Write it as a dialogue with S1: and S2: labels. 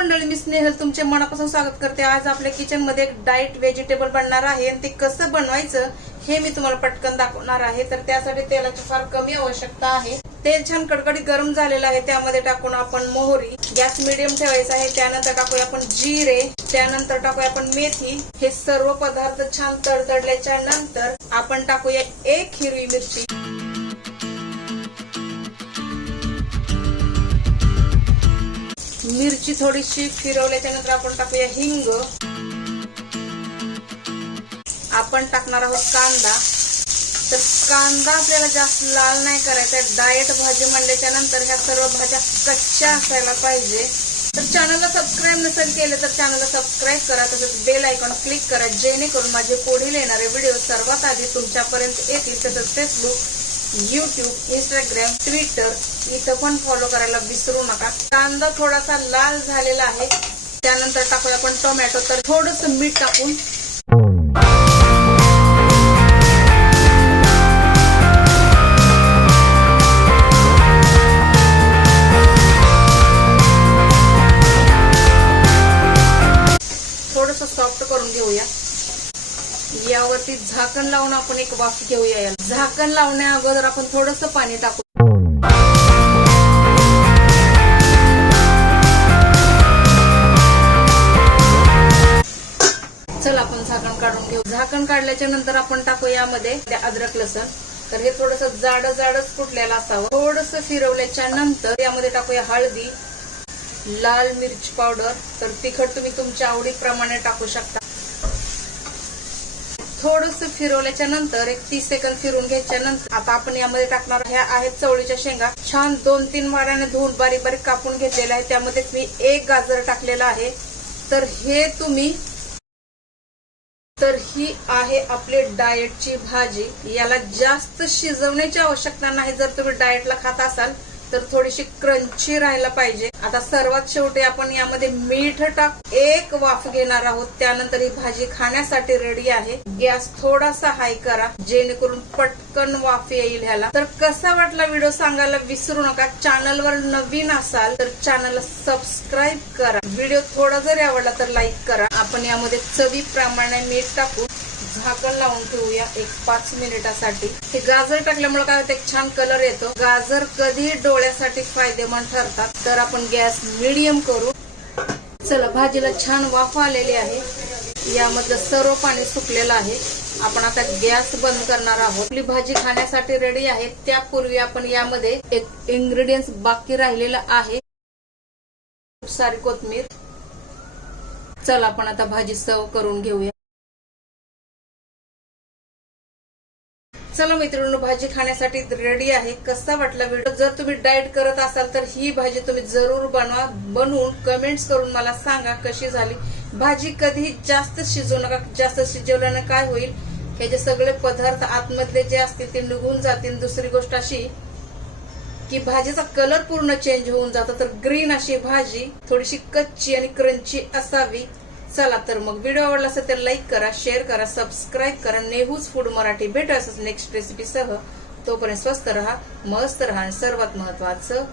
S1: मनापासून स्वागत करते. आज आपल्या किचनमध्ये एक डाएट व्हेजिटेबल बनणार आहे आणि ते कसं बनवायचं हे मी तुम्हाला पटकन दाखवणार आहे. तर त्यासाठी तेलाची फार कमी आवश्यकता आहे. तेल छान कडकडीत गरम झालेलं आहे त्यामध्ये टाकून आपण मोहरी. गॅस मिडियम ठेवायचा आहे त्यानंतर टाकूया आपण जिरे. त्यानंतर टाकूया आपण मेथी. हे सर्व पदार्थ छान तडतडल्याच्या नंतर आपण टाकूया एक हिरवी मिरची. मिरची थोडीशी फिरवल्याच्या नंतर आपण टाकूया हिंग. आपण टाकणार आहोत कांदा. तर कांदा आपल्याला जास्त लाल नाही करायचा डाएट भाजी म्हणल्याच्या नंतर ह्या सर्व भाज्या कच्च्या असायला पाहिजे. तर चॅनलला सबस्क्राईब नसेल केलं तर चॅनलला सबस्क्राईब करा. तसंच बेल आयकॉन क्लिक करा. जेणेकरून माझे पुढील येणारे व्हिडिओ सर्वात आधी तुमच्यापर्यंत येतील. तसंच फेसबुक यूट्यूब इंस्टाग्राम ट्विटर इथं पण फॉलो करायला विसरू नका. कांदा थोडासा लाल झालेला आहे. त्यानंतर टाकूया आपण टोमॅटो तर थोडस मीठ टाकून. थोडस सॉफ्ट करून घेऊया. यावरती झाकण लावून आपण एक वाफ घेऊया याला. झाकण लावण्या अगोदर आपण थोडस पाणी टाकू. चल आपण झाकण काढून घेऊ. झाकण काढल्याच्या नंतर आपण टाकू यामध्ये ते अद्रक लसण. तर हे थोडस जाड जाडच फुटलेलं असावं. थोडस फिरवल्याच्या नंतर यामध्ये टाकूया हळदी लाल मिरची पावडर. तर तिखट तुम्ही तुमच्या आवडीप्रमाणे टाकू शकता. थोडस फिरवल्याच्या नंतर एक तीस सेकंद फिरून घ्यायच्या नंतर आता आपण यामध्ये टाकणार ह्या आहेत चवळीच्या शेंगा. छान दोन तीन वाऱ्याने धुवून बारीक बारीक कापून घेतलेला आहे. त्यामध्ये मी एक गाजर टाकलेलं आहे. तर हे तुम्ही तर ही आहे आपली डाएटची भाजी. याला जास्त शिजवण्याची आवश्यकता नाही जर तुम्ही डाएटला खात असाल. तर थोडीशी क्रंची राहायला पाहिजे. आता सर्वात शेवटी आपण यामध्ये मीठ टाक एक वाफ घेणार आहोत. त्यानंतर ही भाजी खाण्यासाठी रेडी आहे. गॅस थोडासा हाय करा जेणेकरून पटकन वाफ येईल ह्याला. तर कसा वाटला व्हिडिओ सांगायला विसरू नका. चॅनलवर नवीन असाल तर चॅनलला सबस्क्राईब करा. व्हिडिओ थोडा जरी आवडला तर लाईक करा. आपण यामध्ये चवीप्रमाणे मीठ टाकू. झाकण लावून ठेवूया एक पाच मिनिटासाठी. हे गाजर टाकल्यामुळे काय होतं एक छान कलर येतो. गाजर कधी डोळ्यासाठी फायदेमंद ठरतात तर आपण गॅस मिडियम करू. चला भाजीला छान वाफ आलेली आहे. यामधलं सर्व पाणी सुकलेलं आहे. आपण आता गॅस बंद करणार आहोत. आपली भाजी खाण्यासाठी रेडी आहे. त्यापूर्वी आपण यामध्ये एक इन्ग्रेडियंट्स बाकी राहिलेलं आहे. खूप सारी कोथमीर. चला आपण आता भाजी सर्व करून घेऊया. चला मित्रांनो भाजी खाण्यासाठी रेडी आहे. कसा वाटला व्हिडिओ जर तुम्ही डाएट करत असाल तर ही भाजी तुम्ही जरूर बनवा. बनवून कमेंट्स करून मला सांगा कशी झाली. भाजी कधी जास्त शिजवू नका जास्त शिजवल्यानं काय होईल? हे जे सगळे पदार्थ आतमधले जे असतील ते निघून जातील. दुसरी गोष्ट अशी की भाजीचा कलर पूर्ण चेंज होऊन जातो. तर ग्रीन अशी भाजी थोडीशी कच्ची आणि क्रंची असावी. चला तर मग व्हिडिओ आवडला असेल तर लाईक करा शेअर करा सबस्क्राईब करा. नेहूज फूड मराठी भेट असंच नेक्स्ट रेसिपी सह. तोपर्यंत स्वस्त रहा मस्त रहा आणि सर्वात महत्वाचं